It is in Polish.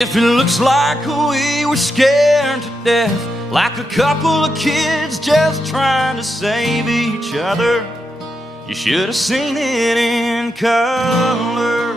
If it looks like we were scared to death, like a couple of kids just trying to save each other, you should have seen it in color.